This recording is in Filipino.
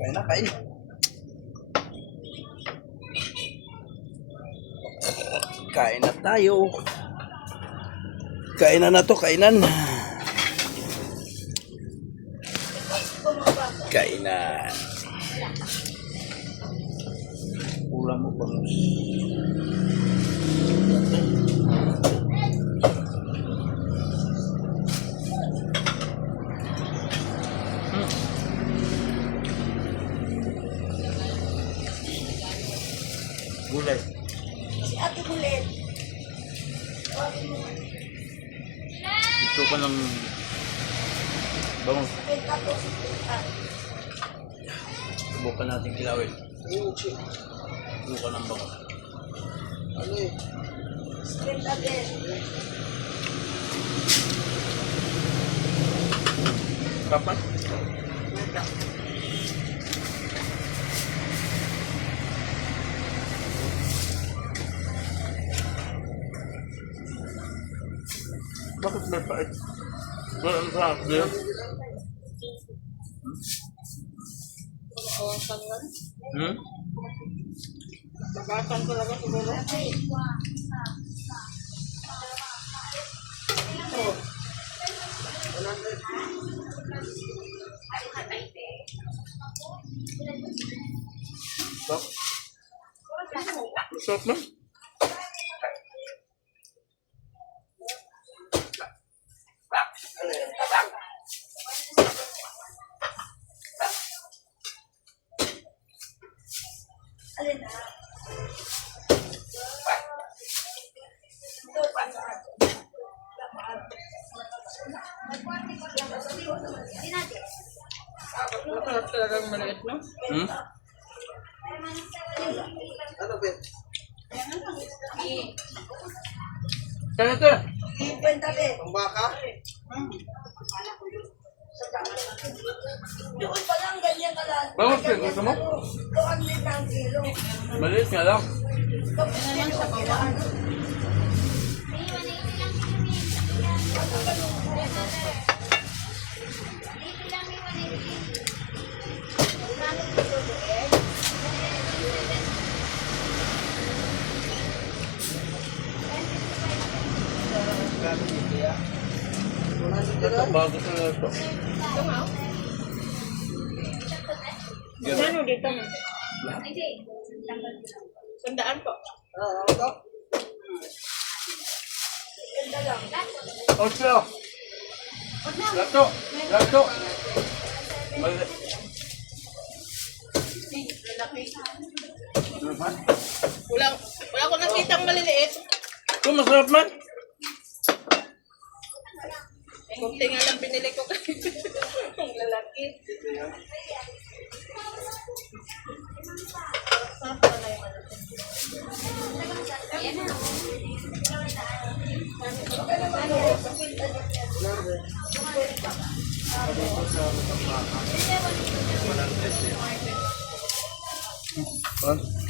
Kain na, kain. Kain na tayo. Kainan na to, kainan. Kainan. Ulam mo pa. Gulay. Si Ate Bulet. Ito pa ng bangus. Subukan natin kilawin. Subukan ng bangus. Ano eh? Sweet Ate. Kapan? Bakit may pait? Ang sarap din. Kawasan lang. Nabatan talaga siguro. Oh. Sarap. Sarap na. Alin na? Masarap talagang maliit, no? Ano ba? Kaya ito. Ikwenta be. Ang baka? Doon pa lang ganyan ka lang. Bangus din, gusto mo? 200 na ang kilo. Maliit nga lang. Ano lang sa bawah? Ito, bago sa ito. Ano dito mo? Sandaan po. Oo, ito. Ganda lang. Ocho. Lato. Lato. Maliit. Wala ko nakitang maliliit. Ito, masarap man. Kunti nga lang binili ko kayo. Ang lalaki. Ano?